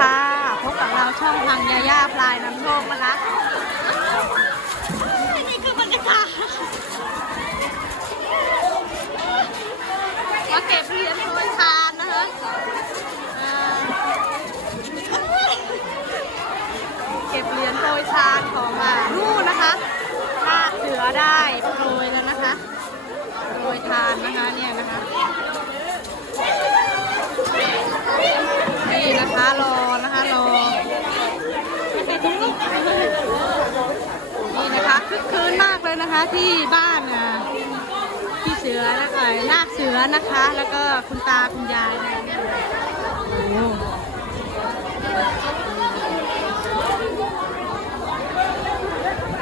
ค่ะพบกับเราช่องทางยาย่าพลายน้ำโชคนะคะนี่คือบรรยากาศมาเก็บเหรียญโปรยทานนะคะเก็บเหรียญโปรยทานของอ่านู่นนะคะลากเสือได้โปรยแล้วนะคะโปรยทานนะคะเนี่ยนะคะ นี่นะคะรอนะคะรอนี่นะ คึกคืนมากเลยนะคะที่บ้านอะพี่เสือนะคะนาคเสือนะคะ แล้วก็คุณตาคุณยายโอ้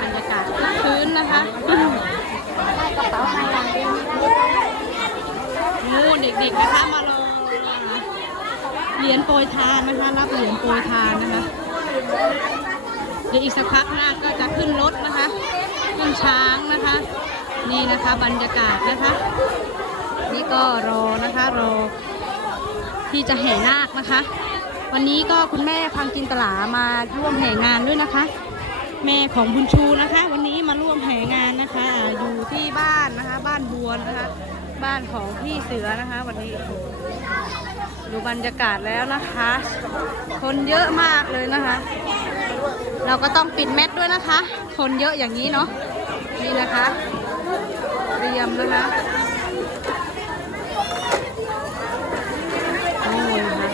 บรรยากาศคึกคืนนะคะกระเป๋าไฮลังนู่นเด็กๆนะคะมารอเหรียญโปรยทานนะคะ รับเหรียญโปรยทานนะคะ เดี๋ยวอีกสักพักหน้าก็จะขึ้นรถนะคะขึ้นช้างนะคะ นี่นะคะบรรยากาศนะคะ นี่ก็รอนะคะรอที่จะแห่นาคนะคะ วันนี้ก็คุณแม่พังจินตลามาร่วมแห่งานด้วยนะคะ แม่ของบุญชูนะคะ วันนี้มาร่วมแห่งานนะคะอยู่ที่บ้านนะคะ บ้านบัวนะคะ บ้านของพี่เสือนะคะ วันนี้ดูบรรยากาศแล้วนะคะ คนเยอะมากเลยนะคะ เราก็ต้องปิดเม็ดด้วยนะคะ คนเยอะอย่างนี้เนาะนี่นะคะเตรียมนะคะนี่นะคะ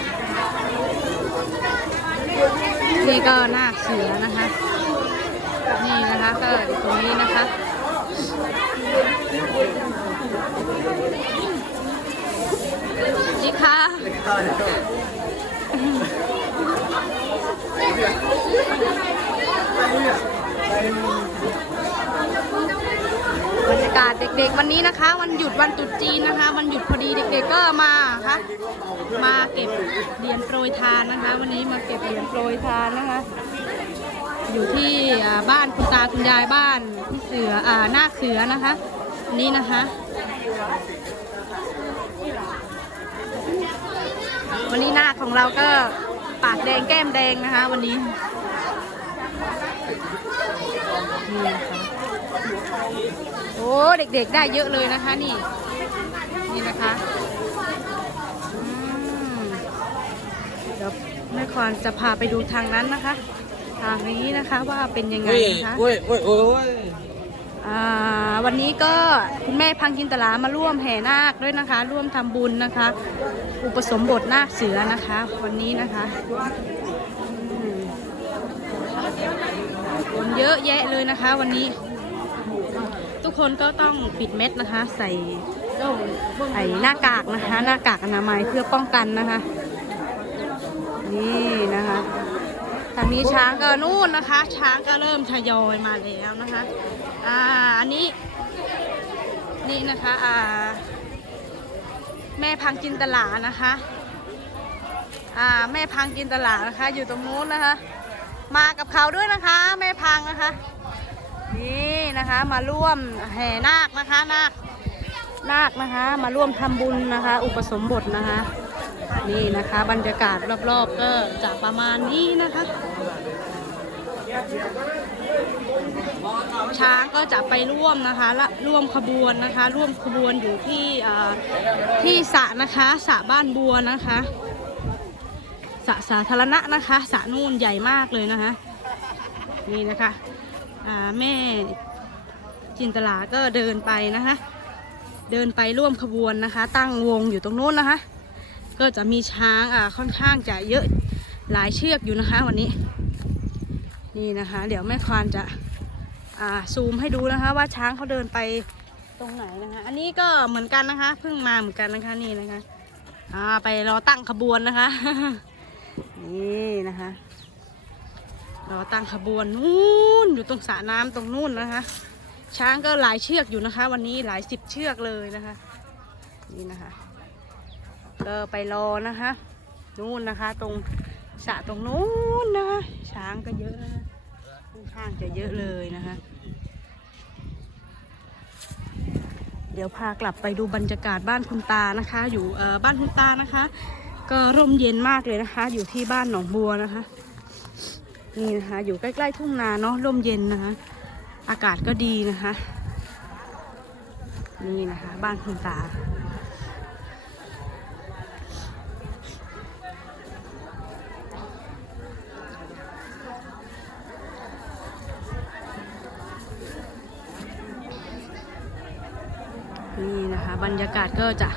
นี่ก็นาเสือนะคะ นี่นะคะก็ตรงนี้นะคะนี่ค่ะ บรรยากาศเด็กๆ วันนี้นะคะ วันหยุดวันตรุษจีนนะคะ วันหยุดพอดีเด็กๆก็มาค่ะมาเก็บเหรียญโปรยทานนะคะ วันนี้มาเก็บเหรียญโปรยทานนะคะ อยู่ที่บ้านคุณตาคุณยายบ้านพี่เสืออ่านาคเสือนะคะนี่นะคะวันนี้หน้าของเราก็ ปากแดงแก้มแดงนะคะ วันนี้นี่นะคะโอ้เด็กๆได้เยอะเลยนะคะนี่ นี่นะคะเดี๋ยวแม่คอนจะพาไปดูทางนั้นนะคะ ทางนี้นะคะว่าเป็นยังไงนะคะเว้ยเว้ยโอ้ย วันนี้ก็คุณแม่พังจินตลามาร่วมแห่นาคด้วยนะคะ ร่วมทำบุญนะคะ อุปสมบทนาคเสือนะคะ วันนี้นะคะคนเยอะแยะเลยนะคะ วันนี้ ทุกคนก็ต้องปิดเม็ดนะคะ ใส่ใส่หน้ากากนะคะ หน้ากากอนามัยเพื่อป้องกันนะคะ นี่นะคะ ทางนี้ช้างก็นู่นนะคะ ช้างก็เริ่มทยอยมาแล้วนะคะ อ่าอันนี้ นี่นะคะ อ่า แม่พังจินตลานะคะ อ่า แม่พังจินตลานะคะ อยู่ตรงนู้นนะคะ มากับเขาด้วยนะคะ แม่พังนะคะ นี่นะคะมาร่วมแห่นาคนะคะนาคนาคนะคะ มาร่วมทำบุญนะคะ อุปสมบทนะคะ นี่นะคะ บรรยากาศรอบๆก็จะประมาณนี้นะคะ ช้างก็จะไปร่วมนะคะละร่วมขบวนนะคะ ร่วมขบวนอยู่ที่ที่สระนะคะสระบ้านบัวนะคะสระสาธารณะนะคะสระนู่นใหญ่มากเลยนะคะ นี่นะคะแม่จินตลาก็เดินไปนะคะ เดินไปร่วมขบวนนะคะ ตั้งวงอยู่ตรงโน้นนะคะ ก็จะมีช้างอ่าค่อนข้างจะเยอะหลายเชือกอยู่นะคะวันนี้ นี่นะคะ เดี๋ยวแม่ควานจะอ่าซูมให้ดูนะคะ ว่าช้างเขาเดินไปตรงไหนนะคะ อันนี้ก็เหมือนกันนะคะเพิ่งมาเหมือนกันนะคะนี่นะคะอ่าไปรอตั้งขบวนนะคะ นี่นะคะรอตั้งขบวนนู่นอยู่ตรงสระน้ำตรงนู่นนะคะ ช้างก็หลายเชือกอยู่นะคะ วันนี้หลายสิบเชือกเลยนะคะ นี่นะคะ ก็ไปรอนะคะนู่นนะคะ ตรงสระตรงนู้นนะคะช้างก็เยอะนะคะค่อนข้างจะเยอะเลยนะคะ เดี๋ยวพากลับไปดูบรรยากาศบ้านคุณตานะคะ อยู่บ้านคุณตานะคะ ก็ร่มเย็นมากเลยนะคะ อยู่ที่บ้านหนองบัวนะคะนี่นะคะอยู่ใกล้ๆทุ่งนาเนาะร่มเย็นนะคะ อากาศก็ดีนะคะ นี่นะคะ บ้านคุณตา บรรยากาศก็จะ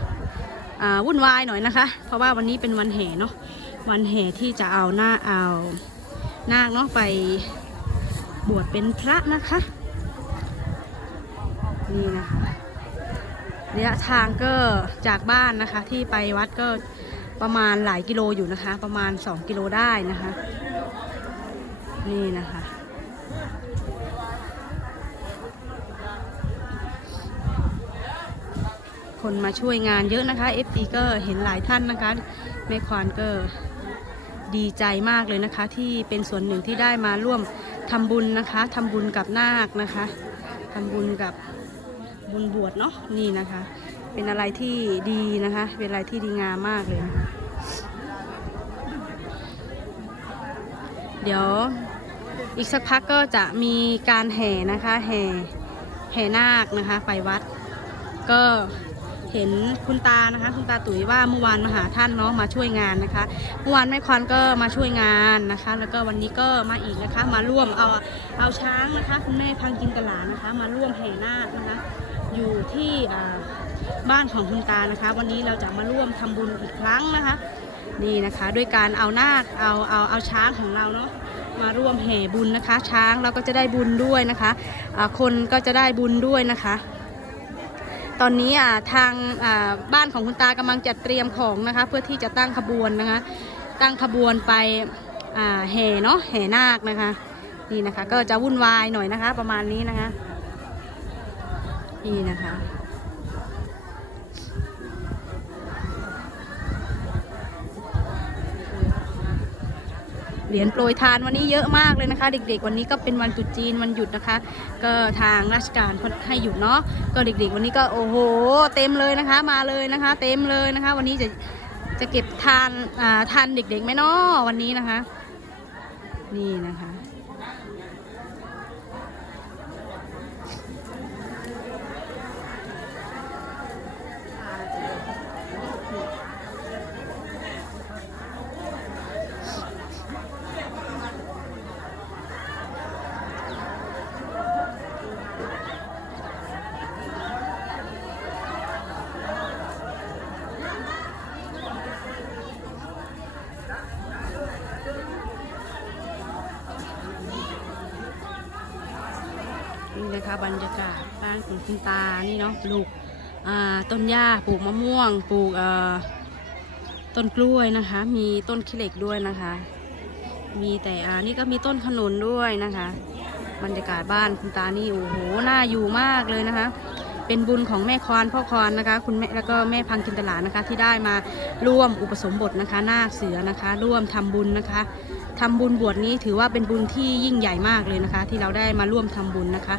วุ่นวายหน่อยนะคะ เพราะว่าวันนี้เป็นวันแห่เนาะวันแห่ที่จะเอาหน้าเอานาคเนาะไปบวชเป็นพระนะคะ นี่นะคะระยะทางก็จากบ้านนะคะ ที่ไปวัดก็ประมาณหลายกิโลอยู่นะคะ ประมาณ 2 กิโลได้นะคะ นี่นะคะ คนมาช่วยงานเยอะนะคะ FT ก็เห็นหลายท่านนะคะแม่ควานก็ดีใจมากเลยนะคะ ที่เป็นส่วนหนึ่งที่ได้มาร่วมทำบุญนะคะทำบุญกับนาคนะคะทำบุญกับบุญบวชเนาะนี่นะคะ เป็นอะไรที่ดีนะคะ เป็นอะไรที่ดีงามมากเลยนะคะเดี๋ยวอีกสักพักก็จะมีการแห่นะคะแห่แห่นาคนะคะ ไปวัดก็ เห็นคุณตานะคะ คุณตาตุ๋ยว่าเมื่อวานมาหาท่านเนาะมาช่วยงานนะคะ เมื่อวานแม่ควานก็มาช่วยงานนะคะ แล้วก็วันนี้ก็มาอีกนะคะ มาร่วมเอาเอาช้างนะคะ คุณแม่พังกินตลานะคะ มาร่วมแห่นาคนะคะ อยู่ที่บ้านของคุณตานะคะ วันนี้เราจะมาร่วมทำบุญอีกครั้งนะคะนี่นะคะด้วยการเอานาคเอาเอาเอาช้างของเราเนาะมาร่วมแห่บุญนะคะ ช้างเราก็จะได้บุญด้วยนะคะอ่าคนก็จะได้บุญด้วยนะคะ ตอนนี้อ่าทางอ่าบ้านของคุณตากำลังจัดเตรียมของนะคะ เพื่อที่จะตั้งขบวนนะคะ ตั้งขบวนไปอ่าแห่เนาะแห่นาคนะคะ นี่นะคะ ก็จะวุ่นวายหน่อยนะคะ ประมาณนี้นะคะ นี่นะคะ รียญโปรยทานวันนี้เยอะมากเลยนะคะ เด็ก ๆ วันนี้ก็เป็นวันตรุษจีนวันหยุดนะคะ ก็ทางราชการเขาให้หยุดเนาะก็เด็ก ๆ วันนี้ก็โอ้โห เต็มเลยนะคะ มาเลยนะคะ เต็มเลยนะคะ วันนี้จะจะเก็บทานอ่าทานเด็กๆไหมเนาะวันนี้นะคะ นี่นะคะ นะคะ บรรยากาศบ้านของคุณตานี่เนาะปลูกต้นหญ้าปลูกมะม่วง ปลูกต้นกล้วยนะคะ มีต้นขี้เหล็กด้วยนะคะ มีแต่อ่านี่ก็มีต้นขนุนด้วยนะคะ บรรยากาศบ้านคุณตานี่โอ้โหน่าอยู่มากเลยนะคะ เป็นบุญของแม่ควานพ่อควานนะคะ คุณแม่แล้วก็แม่พังกินตลานะคะ ที่ได้มาร่วมอุปสมบทนะคะนาคเสือนะคะ ร่วมทำบุญนะคะ ทำบุญบวชนี้ถือว่าเป็นบุญที่ยิ่งใหญ่มากเลยนะคะ ที่เราได้มาร่วมทำบุญนะคะ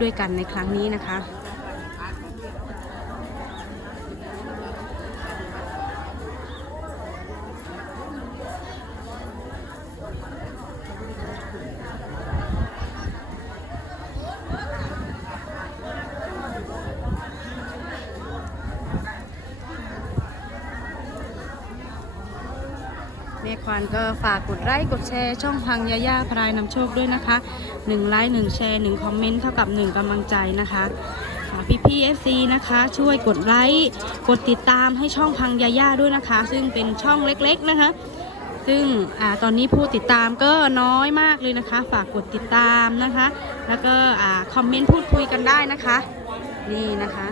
ด้วยกันในครั้งนี้นะคะ ควานก็ฝากกดไลค์กดแชร์ช่องพังยาย่าพรายนำโชคด้วยนะคะ1ไลค์1แชร์1คอมเมนต์เท่ากับ 1กำลังใจนะคะพี่พี่เอฟซีนะคะ ช่วยกดไลค์กดติดตามให้ช่องพังยาย่าด้วยนะคะ ซึ่งเป็นช่องเล็กๆนะคะ ซึ่งอตอนนี้ผู้ติดตามก็น้อยมากเลยนะคะ ฝากกดติดตามนะคะ แล้วก็อคอมเมนต์พูดคุยกันได้นะคะ นี่นะคะ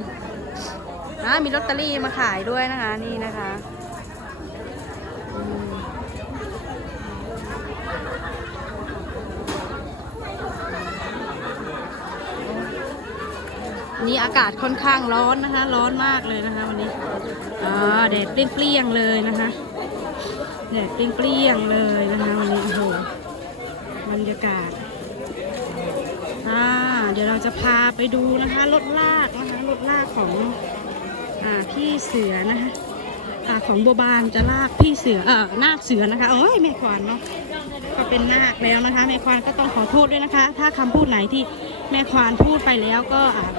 นะมีลอตเตอรี่มาขายด้วยนะคะนี่นะคะ นี่อากาศค่อนข้างร้อนนะคะ ร้อนมากเลยนะคะ วันนี้อ่าแดดเปรี้ยงๆเลยนะคะแดดเปรี้ยงๆเลยนะคะวันนี้โอ้โหบรรยากาศอ่าเดี๋ยวเราจะพาไปดูนะคะรถลากนะคะรถลากของอ่าพี่เสือนะคะอ่าของโบบานจะลากพี่เสือเอ่อนาคเสือนะคะโอ้ยแม่ควานเนาะก็เป็นนาคแล้วนะคะแม่ควานก็ต้องขอโทษด้วยนะคะ ถ้าคำพูดไหนที่แม่ควานพูดไปแล้วก็อาจ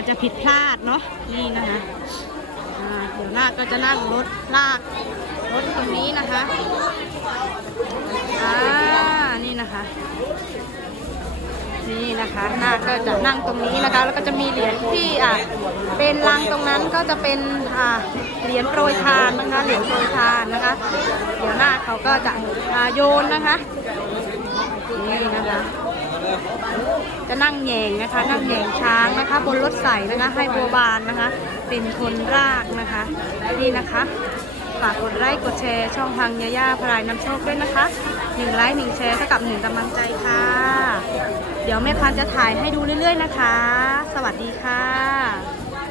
อาจจะผิดพลาดเนาะนี่นะคะเดี๋ยวนาคก็จะนั่งรถลากรถตรงนี้นะคะอ่านี่นะคะ นี่นะคะนาคก็จะนั่งตรงนี้นะคะ แล้วก็จะมีเหรียญที่อะเป็นลังตรงนั้นก็จะเป็นอ่าเหรียญโปรยทานนะคะเหรียญโปรยทานนะคะ เดี๋ยวนาคเขาก็จะอ่าโยนนะคะนี่นะคะ จะนั่งแยงนะคะ นั่งแยงช้างนะคะ บนรถใส่นะคะ ให้โบบานนะคะ เป็นคนรากนะคะ นี่นะคะ ฝากกดไลค์กดแชร์ช่องพังยาย่าพรายน้ำโชคด้วยนะคะหนึ่งไลค์หนึ่งแชร์เท่ากับหนึ่งกำลังใจค่ะ เดี๋ยวแม่พันธุ์จะถ่ายให้ดูเรื่อยๆนะคะ สวัสดีค่ะ